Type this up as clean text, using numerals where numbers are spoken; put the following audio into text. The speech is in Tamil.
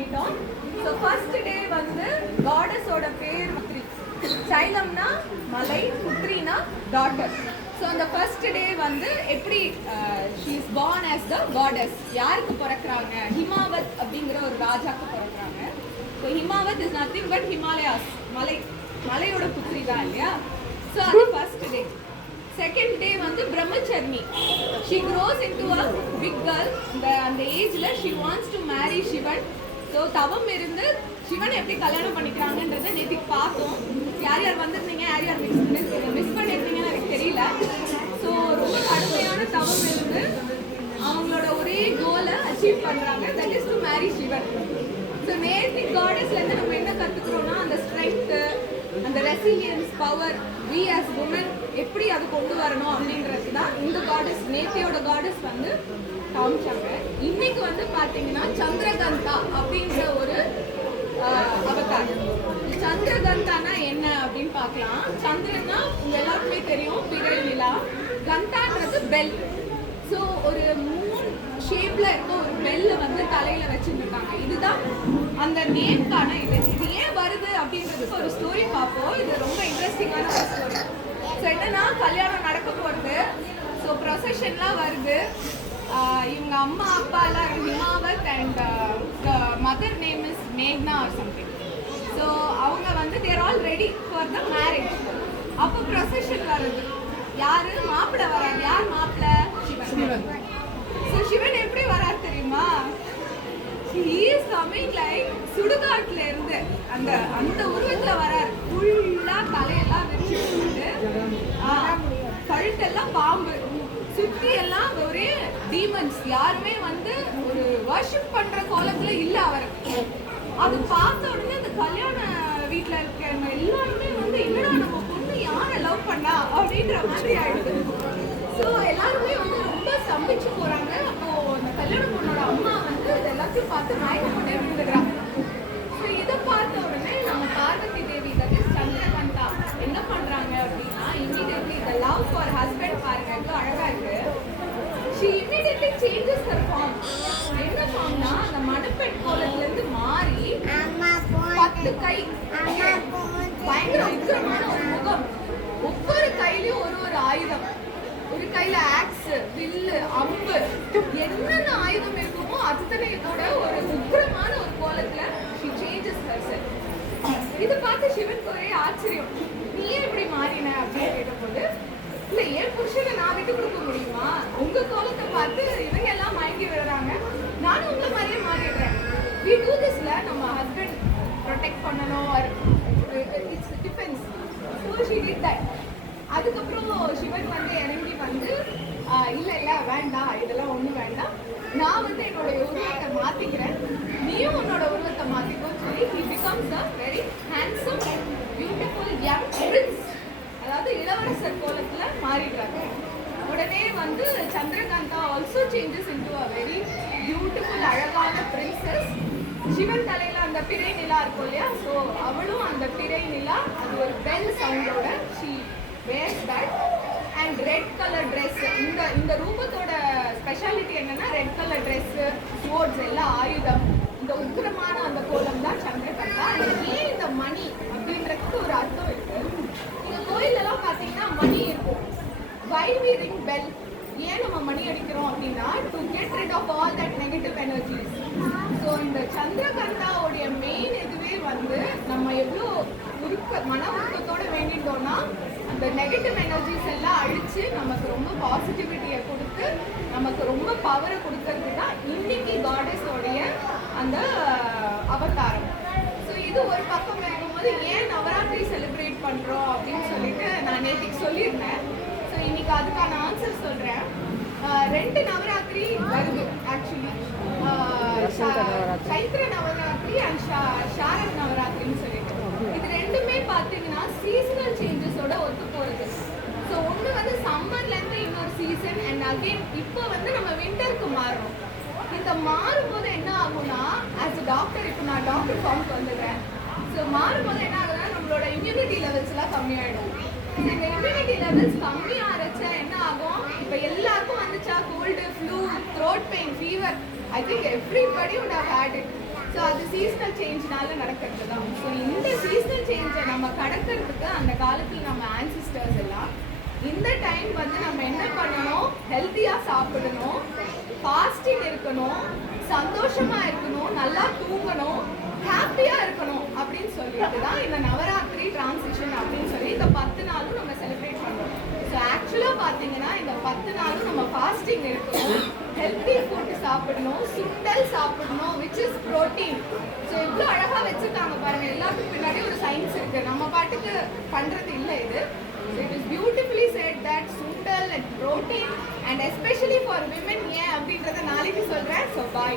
பண்ணிட்டோம். ஸோ ஃபர்ஸ்ட் டே வந்து காடஸோட பேர் புத்ரி. சைலம்னா மலை, புத்ரினா டாட்டர். ஸோ அந்த ஃபர்ஸ்ட் டே வந்து எப்படி she is born as the goddess. யாருக்கு பிறக்கிறாங்க? ஹிமாவத் அப்படிங்கிற ஒரு ராஜாக்கு பிறக்கிறாங்க. So Himavat is nothing but Himalayas, மலையோட புத்ரி தான் இல்லையா? ஸோ அது ஃபர்ஸ்ட் டே. செகண்ட் டே வந்து Brahmacharini. She grows into a big girl. அந்த ஏஜ்ல she wants to marry Sivan. So தவம் இருந்து சிவன் எப்படி கல்யாணம் பண்ணிக்கிறாங்கன்றதை நேற்றுக்கு பார்த்தோம். யார் யார் வந்திருந்தீங்க, யார் யார் மிஸ் பண்ணியிருந்தீங்கன்னு எனக்கு தெரியல. ஸோ ரொம்ப கடுமையான தவம் இருந்து அவங்களோட ஒரே கோலை அச்சீவ் பண்ணுறாங்க, that is to marry Sivan. So நேற்று காடஸ்லேருந்து நம்ம என்ன கற்றுக்குறோம்னா அந்த ஸ்ட்ரென்த்து, அந்த resilience, power, we as women எப்படி அது கொண்டு வரணும் அப்படின்றது தான் இந்த காடஸ், நேத்தியோட காடஸ் வந்து காமிச்சாங்க. இன்னைக்கு வந்து பார்த்தீங்கன்னா சந்திரகந்தா அப்படின்ற ஒரு அவதாரம். சந்திரகந்தானா என்ன அப்படின்னு பார்க்கலாம். சந்திரன்னா உங்க எல்லாருக்குமே தெரியும், பிறை நிலா. கந்தான்றது பெல். ஸோ ஒரு மூன் ஷேப்ல இருக்க ஒரு பெல்ல வந்து தலையில வச்சுருக்காங்க. இதுதான் அந்த நேம்கான இது. இது ஏன் வருது அப்படின்றதுக்கு ஒரு ஸ்டோரி பார்ப்போம். இது ரொம்ப இன்ட்ரெஸ்டிங்கான ஒரு ஸ்டோரி. ஸோ என்னன்னா, கல்யாணம் நடக்க போகிறது. ஸோ ப்ரொசஷன்லாம் வருது. இவங்க அம்மா அப்பா எல்லாம் Himavat and mother name is மேக்னா ஆர் சம்திங். ஸோ அவங்க வந்து they're all ready for the marriage. அப்போ ப்ரொசஷன் வருது. யாரு? மாப்பிள்ளை வராரு. யார் மாப்பிள்ளை? சிவன். ஸோ சிவன் எப்படி வராரு தெரியுமா? he is coming like சுடுகாட்டுல இருந்து அந்த உருவத்துல வராரு. ஃபுல்லா தலையெல்லாம் வச்சுட்டு, கழுத்தெல்லாம் பாம்பு, சுத்தி எல்லாம் ஒரே டீமன்ஸ். யாருமே வந்து ஒரு வர்ஷிப் பண்ற கோலத்துல இல்ல அவர். அது பார்த்த உடனே அந்த கல்யாண வீட்டுல இருக்கிறவங்க எல்லாருமே வந்து என்னடா நம்ம பொண்ணு யாரை லவ் பண்ணா அப்படின்ற மாதிரி ஆயிடுது. ஸோ எல்லாருமே வந்து ரொம்ப சம்பிச்சு போறாங்க. அப்போ அந்த கல்யாண பொண்ணோட அம்மா வந்து இது எல்லாத்தையும் பார்த்து மயக்கம் போட்டே விழுந்துக்கிறாங்க. ஸோ இதை பார்த்த உடனே நம்ம பார்வதி தேவி, தட் இஸ் சந்திரகந்தா, என்ன பண்றாங்க அப்படின்னா, இமீடியட்லி இந்த லவ் ஃபார் ஹஸ்பண்ட் பாருங்க எவ்வளோ அழகா இருக்கு. She immediately changes her form. என்ன ஃபார்ம்னா, அந்த மணப்பெண் கோலத்துல இருந்து மாறி 10 கை, பயங்கர உக்கிரமான ஒரு முகம், ஒவ்வொரு கையிலயும் ஒரு ஆயுதம். ஒரு கையில ஆக்ஸ், வில்லு, அம்பு, என்னென்ன ஆயுதம் இருக்குமோ அத்தனை கூட ஒரு உக்கிரமான ஒரு கோலத்துல she changes herself. இதை பார்த்து சிவனுக்கு ஒரே ஆச்சரியம். நீ ஏன் இப்படி மாறின அப்படின்னு கேட்டபோது, இல்ல ஏன் புருஷனை நான் விட்டு கொடுக்க முடியுமா? உங்க கோலத்தை பார்த்து இவங்க எல்லாம் மயங்கி விடுறாங்க, நானும் உங்களை மாதிரியே மாறிடுறேன். we do thisல நம்ம ஹஸ்பண்ட் ப்ரொடெக்ட் பண்ணணும், it's defence. so she did that. அதுக்கப்புறம் சிவன் வந்து இறங்கி வந்து இல்ல வேண்டாம், இதெல்லாம் ஒன்றும் வேண்டாம், நான் வந்து என்னோட உருவத்தை மாத்திக்கிறேன், நீயும் உன்னோட உருவத்தை மாத்திக்கோன்னு சொல்லி he becomes a very handsome beautiful young prince. அதாவது இளவரசர் கோலத்துல மாறிடுறாங்க. உடனே வந்து Chandrakanta also changes into a very beautiful அழகான பிரின்சஸ். சிவன் தலையில அந்த பிறை நிலா இருக்கும் இல்லையா? ஸோ அவளும் அந்த பிறை நிலா, அது ஒரு பெல் சவுண்டோட she wears that and red color dress. இந்த ரூபத்தோட ஸ்பெஷாலிட்டி என்னன்னா, ரெட் கலர் ட்ரெஸ், ஸ்வோர்ட்ஸ், எல்லாம் ஆயுதம், இந்த உக்கிரமான அந்த கோலம் தான் சந்திரகந்தா. ஏன் இந்த மணி அப்படின்றதுக்கு ஒரு அர்த்தம் இருக்கு. நீங்க கோயிலெல்லாம் பார்த்தீங்கன்னா மணி இருக்கும். why we ring bell? ஏன் நம்ம மணி அடிக்கிறோம் அப்படின்னா, to get rid of all that negative energies. So இந்த சந்திரகந்தாவுடைய மெயின் இதுவே வந்து நம்ம எவ்வளோ மன உருக்கத்தோட வேண்டிட்டோம்னா அந்த நெகட்டிவ் எனர்ஜிஸ் எல்லாம் அழிச்சு நமக்கு ரொம்ப பாசிட்டிவிட்டியை கொடுத்து நமக்கு ரொம்ப பவரை கொடுக்கறது தான் இன்னைக்கு காடஸோடைய அந்த அவதாரம். ஸோ இது ஒரு பக்கம் இருக்கும்போது ஏன் நவராத்திரி செலிப்ரேட் பண்ணுறோம் அப்படின்னு சொல்லிட்டு நான் நேற்றுக்கு சொல்லியிருந்தேன். ஸோ இன்னைக்கு அதுக்கான ஆன்சர் சொல்கிறேன். 2 நவராத்திரி வருது ஆக்சுவலி. சைத்ர நவராத்திரி அண்ட் ஷாரத் நவராத்திரின்னு சொல்லிட்டு இது ரெண்டுமே பார்த்தீங்கன்னா சீசனல் சேஞ்சஸோட ஒத்து போகிறது. ஸோ ஒன்று வந்து சம்மர்லேருந்து இன்னொரு சீசன் அண்ட் அகெயின் இப்போ வந்து நம்ம விண்டருக்கு மாறுறோம். இந்த மாறும்போது என்ன ஆகும்னா, ஆஸ் அ டாக்டர், இப்போ நான் டாக்டர் ஃபார்முக்கு வந்துடுறேன். ஸோ மாறும்போது என்ன ஆகுதுன்னா நம்மளோட இம்யூனிட்டி லெவல்ஸ்லாம் கம்மியாயிடும். இந்த இம்யூனிட்டி லெவல்ஸ் கம்மியாகிறச்ச என்ன ஆகும், இப்போ எல்லாருக்கும் வந்துச்சா cold, flu, throat pain, fever, I think everybody would have had it. So அது சீசனல் சேஞ்ச்னால நடக்கிறது தான். ஸோ இந்த சீசனல் சேஞ்சை நம்ம கடக்கிறதுக்கு அந்த காலத்தில் நம்ம ஆன்சிஸ்டர்ஸ் எல்லாம் இந்த டைம் வந்து நம்ம என்ன பண்ணணும், ஹெல்த்தியாக சாப்பிடணும், ஃபாஸ்டிங் இருக்கணும், சந்தோஷமா இருக்கணும், நல்லா தூங்கணும், ஹாப்பியா இருக்கணும் அப்படின்னு சொல்லிட்டு தான் இந்த நவராத்திரி டிரான்சிஷன் அப்படின்னு சொல்லி இந்த 10 நாளும் நம்ம செலிப்ரேட் பண்றோம். ஸோ ஆக்சுவலா பாத்தீங்கன்னா இந்த 10 நாளும் நம்ம ஃபாஸ்டிங் இருக்கணும், ஹெல்த்தி ஃபுட் சாப்பிடணும், சுண்டல் சாப்பிடணும், விச் இஸ் ப்ரோட்டீன். ஸோ இவ்வளோ அழகா வச்சிருக்காங்க பாருங்க, எல்லாத்துக்கும் பின்னாடி ஒரு சயின்ஸ் இருக்கு, நம்ம பாட்டுக்கு பண்றது இல்லை இது. So it is beautifully said that sundal and protein and especially for women ஏன் அப்படின்றத நாளைக்கு சொல்றேன். So bye.